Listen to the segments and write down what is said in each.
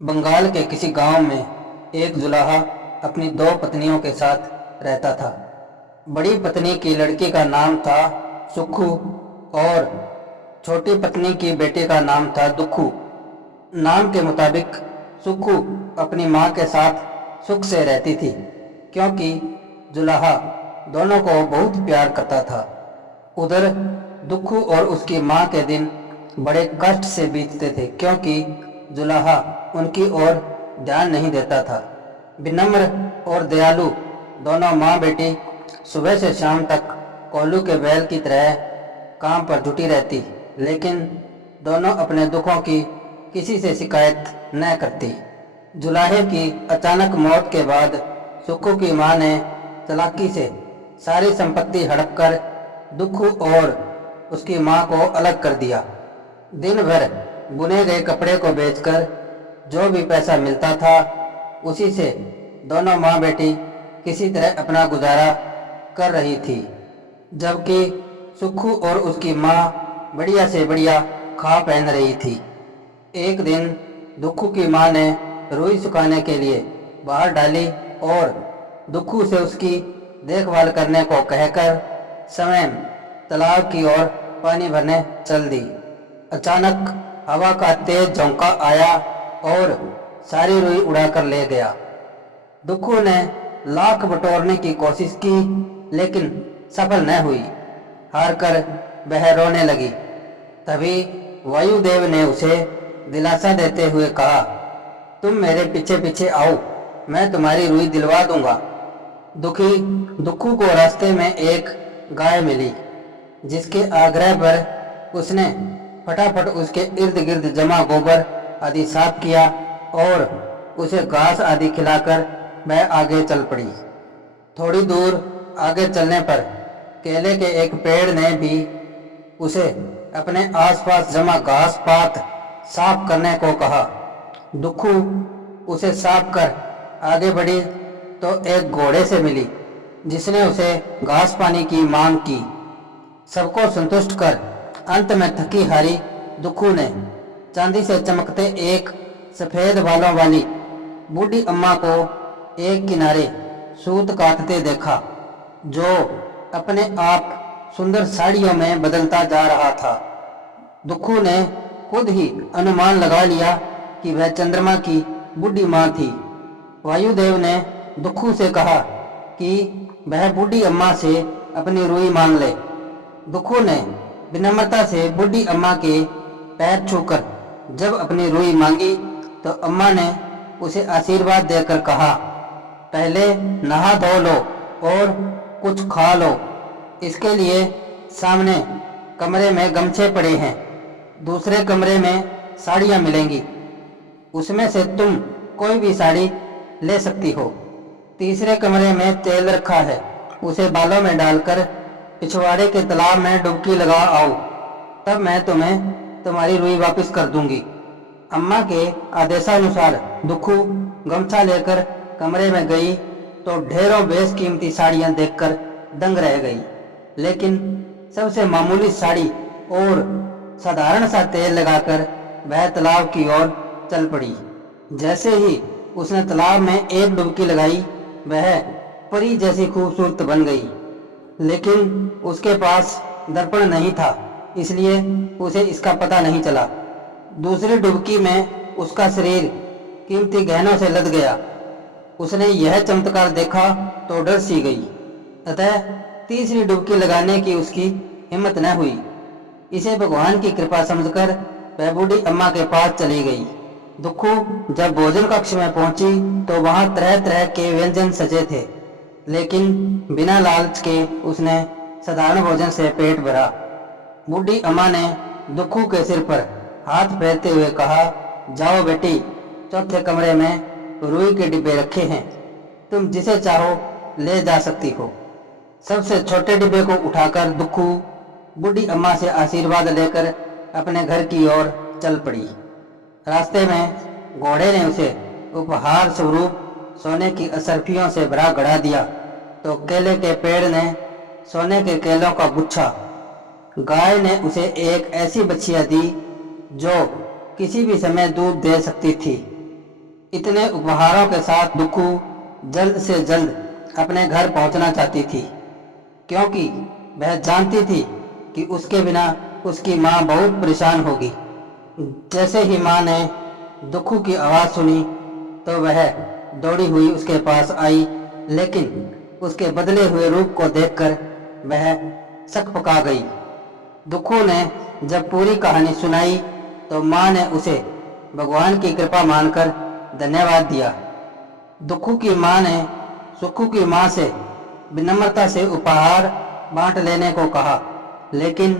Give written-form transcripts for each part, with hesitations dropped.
बंगाल के किसी गांव में एक जुलाहा अपनी दो पत्नियों के साथ रहता था। बड़ी पत्नी की लड़की का नाम था सुखू और छोटी पत्नी की बेटे का नाम था दुखू। नाम के मुताबिक सुखू अपनी माँ के साथ सुख से रहती थी, क्योंकि जुलाहा दोनों को बहुत प्यार करता था। उधर दुखू और उसकी माँ के दिन बड़े कष्ट से बीतते थे, क्योंकि जुलाहा उनकी ओर ध्यान नहीं देता था। विनम्र और दयालु दोनों माँ बेटी सुबह से शाम तक कोल्हू के बैल की तरह काम पर जुटी रहती, लेकिन दोनों अपने दुखों की किसी से शिकायत न करती। जुलाहे की अचानक मौत के बाद सुक्खू की माँ ने चालाकी से सारी संपत्ति हड़प कर दुखू और उसकी माँ को अलग कर दिया। दिन भर बुने गए कपड़े को बेचकर जो भी पैसा मिलता था, उसी से दोनों माँ बेटी किसी तरह अपना गुजारा कर रही थी, जबकि सुक्खू और उसकी माँ बढ़िया से बढ़िया खा पहन रही थी। एक दिन दुखू की माँ ने रुई सुखाने के लिए बाहर डाली और दुखू से उसकी देखभाल करने को कहकर स्वयं तालाब की ओर पानी भरने चल दी। अचानक हवा का तेज झोंका आया और सारी रुई उड़ाकर ले गया। दुखू ने लाख बटोरने की कोशिश की, लेकिन सफल न हुई। हार कर वह रोने लगी। तभी वायुदेव ने उसे दिलासा देते हुए कहा, तुम मेरे पीछे पीछे आओ, मैं तुम्हारी रुई दिलवा दूंगा। दुखू को रास्ते में एक गाय मिली, जिसके आग्रह पर उसने फटाफट उसके इर्द गिर्द जमा गोबर आदि साफ किया और उसे घास आदि खिलाकर वह आगे चल पड़ी। थोड़ी दूर आगे चलने पर केले के एक पेड़ ने भी उसे अपने आसपास जमा घास पात साफ करने को कहा। दुखू उसे साफ कर आगे बढ़ी तो एक घोड़े से मिली, जिसने उसे घास पानी की मांग की। सबको संतुष्ट कर अंत में थकी हारी दुखू ने चांदी से चमकते एक सफेद बालों वाली बूढ़ी अम्मा को एक किनारे सूत काटते देखा, जो अपने आप सुंदर साड़ियों में बदलता जा रहा था। दुखू ने खुद ही अनुमान लगा लिया कि वह चंद्रमा की बूढ़ी माँ थी। वायुदेव ने दुखू से कहा कि वह बूढ़ी अम्मा से अपनी रुई मांग ले। दुखू ने विनम्रता से बूढ़ी अम्मा के पैर छूकर जब अपनी रुई मांगी, तो अम्मा ने उसे आशीर्वाद देकर कहा, पहले नहा धो लो और कुछ खा लो। इसके लिए सामने कमरे में गमछे पड़े हैं, दूसरे कमरे में साड़ियाँ मिलेंगी, उसमें से तुम कोई भी साड़ी ले सकती हो। तीसरे कमरे में तेल रखा है, उसे बालों में डालकर पिछवाड़े के तालाब में डुबकी लगा आओ, तब मैं तुम्हें तुम्हारी रुई वापस कर दूंगी। अम्मा के आदेशानुसार दुखू गमछा लेकर कमरे में गई तो ढेरों बेशकीमती साड़ियां देखकर दंग रह गई, लेकिन सबसे मामूली साड़ी और साधारण सा तेल लगाकर वह तालाब की ओर चल पड़ी। जैसे ही उसने तालाब में एक डुबकी लगाई, वह परी जैसी खूबसूरत बन गई, लेकिन उसके पास दर्पण नहीं था, इसलिए उसे इसका पता नहीं चला। दूसरी डुबकी में उसका शरीर कीमती गहनों से लद गया। उसने यह चमत्कार देखा तो डर सी गई, अतः तीसरी डुबकी लगाने की उसकी हिम्मत न हुई। इसे भगवान की कृपा समझकर वह बूढ़ी अम्मा के पास चली गई। दुखू जब भोजन कक्ष में पहुंची तो वहां तरह तरह के व्यंजन सजे थे, लेकिन बिना लालच के उसने साधारण भोजन से पेट भरा। बूढ़ी अम्मा ने दुखू के सिर पर हाथ फेरते हुए कहा, जाओ बेटी, चौथे कमरे में रुई के डिब्बे रखे हैं, तुम जिसे चाहो ले जा सकती हो। सबसे छोटे डिब्बे को उठाकर दुखू बूढ़ी अम्मा से आशीर्वाद लेकर अपने घर की ओर चल पड़ी। रास्ते में घोड़े ने उसे उपहार स्वरूप सोने की असरफियों से भरा घड़ा दिया, तो केले के पेड़ ने सोने के केलों का गुच्छा। गाय ने उसे एक ऐसी बछिया दी जो किसी भी समय दूध दे सकती थी। इतने उपहारों के साथ दुखू जल्द से जल्द अपने घर पहुंचना चाहती थी, क्योंकि वह जानती थी कि उसके बिना उसकी माँ बहुत परेशान होगी। जैसे ही माँ ने दुखू की आवाज़ सुनी तो वह दौड़ी हुई उसके पास आई, लेकिन उसके बदले हुए रूप को देखकर वह सकपका गई। दुखू ने जब पूरी कहानी सुनाई तो माँ ने उसे भगवान की कृपा मानकर धन्यवाद दिया। दुखू की माँ ने सुखू की माँ से विनम्रता से उपहार बांट लेने को कहा, लेकिन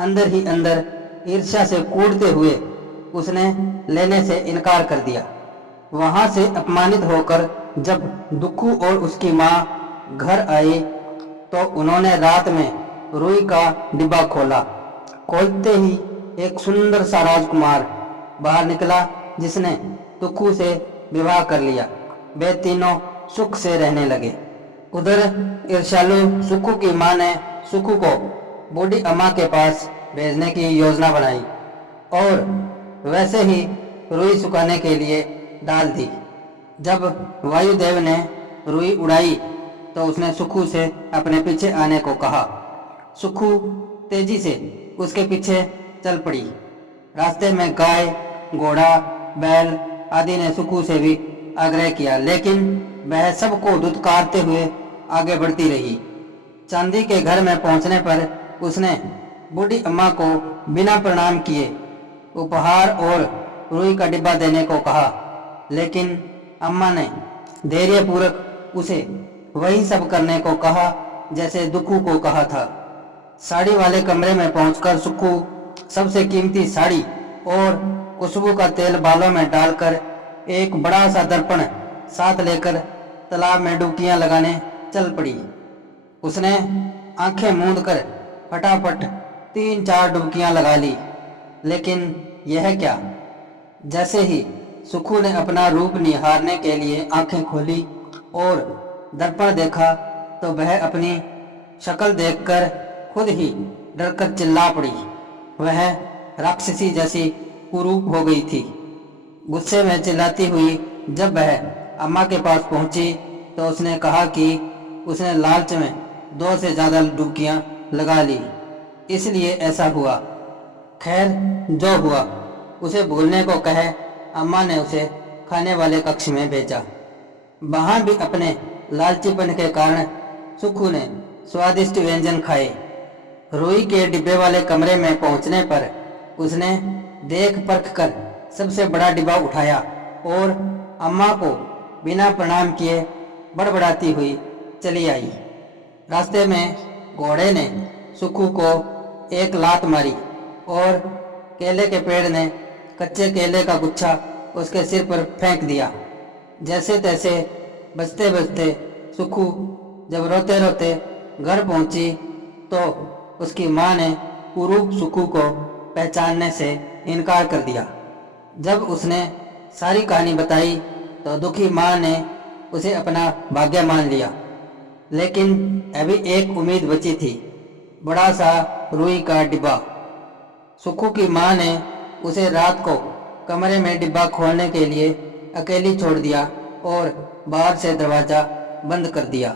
अंदर ही अंदर ईर्ष्या से कूदते हुए उसने लेने से इनकार कर दिया। वहां से अपमानित होकर जब दुखू और उसकी माँ घर आए तो उन्होंने रात में रुई का डिब्बा खोला। खोलते ही एक सुंदर सा राजकुमार बाहर निकला, जिसने दुखू से विवाह कर लिया। वे तीनों सुख से रहने लगे। उधर ईर्ष्यालु सुखू की माँ ने सुखू को बूढ़ी अम्मा के पास भेजने की योजना बनाई और वैसे ही रुई सुखाने के लिए डाल दी। जब वायुदेव ने रुई उड़ाई तो उसने सुखू से अपने पीछे आने को कहा। सुखू तेजी से उसके पीछे चल पड़ी। रास्ते में गाय, घोड़ा, बैल आदि ने सुखू से भी आग्रह किया, लेकिन वह सबको धुतकारते हुए आगे बढ़ती रही। चांदी के घर में पहुंचने पर उसने बूढ़ी अम्मा को बिना प्रणाम किए उपहार और रुई का डिब्बा देने को कहा, लेकिन अम्मा ने धैर्यपूर्वक उसे वही सब करने को कहा जैसे दुखू को कहा था। साड़ी वाले कमरे में पहुंचकर सुखू सबसे कीमती साड़ी और खुशबू का तेल बालों में डालकर एक बड़ा सा दर्पण साथ लेकर तालाब में डुबकियां लगाने चल पड़ी। उसने आंखें मूंदकर फटाफट 3-4 डुबकियां लगा ली, लेकिन यह क्या, जैसे ही सुखू ने अपना रूप निहारने के लिए आंखें खोली और दर्पण देखा तो वह अपनी शक्ल देखकर खुद ही डरकर चिल्ला पड़ी। वह राक्षसी जैसी कुरूप हो गई थी। गुस्से में चिल्लाती हुई जब वह अम्मा के पास पहुंची तो उसने कहा कि उसने लालच में 2 से ज़्यादा डुबकियां लगा ली, इसलिए ऐसा हुआ। खैर, जो हुआ उसे भूलने को कहे अम्मा ने उसे खाने वाले कक्ष में भेजा। वहां भी अपने लालचीपन के कारण सुखू ने स्वादिष्ट व्यंजन खाए। रुई के डिब्बे वाले कमरे में पहुंचने पर उसने देख परख कर सबसे बड़ा डिब्बा उठाया और अम्मा को बिना प्रणाम किए बड़बड़ाती हुई चली आई। रास्ते में घोड़े ने सुखू को एक लात मारी और केले के पेड़ ने कच्चे केले का गुच्छा उसके सिर पर फेंक दिया। जैसे तैसे बचते बचते सुखू जब रोते रोते घर पहुंची तो उसकी माँ ने कुरूप सुखू को पहचानने से इनकार कर दिया। जब उसने सारी कहानी बताई तो दुखी माँ ने उसे अपना भाग्य मान लिया, लेकिन अभी एक उम्मीद बची थी, बड़ा सा रुई का डिब्बा। सुखू की माँ ने उसे रात को कमरे में डिब्बा खोलने के लिए अकेली छोड़ दिया और बाहर से दरवाज़ा बंद कर दिया।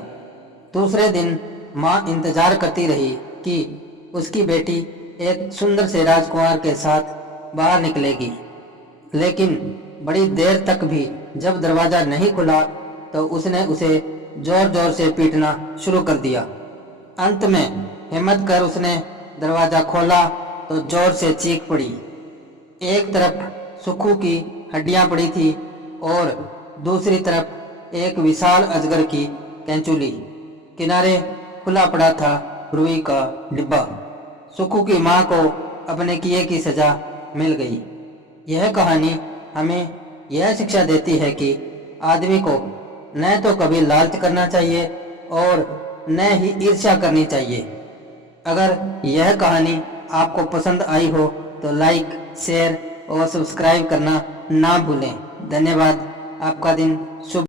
दूसरे दिन माँ इंतजार करती रही कि उसकी बेटी एक सुंदर से राजकुमार के साथ बाहर निकलेगी, लेकिन बड़ी देर तक भी जब दरवाज़ा नहीं खुला तो उसने उसे जोर जोर से पीटना शुरू कर दिया। अंत में हिम्मत कर उसने दरवाज़ा खोला तो जोर से चीख पड़ी। एक तरफ सुखू की हड्डियां पड़ी थी और दूसरी तरफ एक विशाल अजगर की कैंचुली। किनारे खुला पड़ा था रुई का डिब्बा। सुखू की माँ को अपने किए की सजा मिल गई। यह कहानी हमें यह शिक्षा देती है कि आदमी को न तो कभी लालच करना चाहिए और न ही ईर्ष्या करनी चाहिए। अगर यह कहानी आपको पसंद आई हो तो लाइक, शेयर और सब्सक्राइब करना ना भूलें। धन्यवाद। आपका दिन शुभ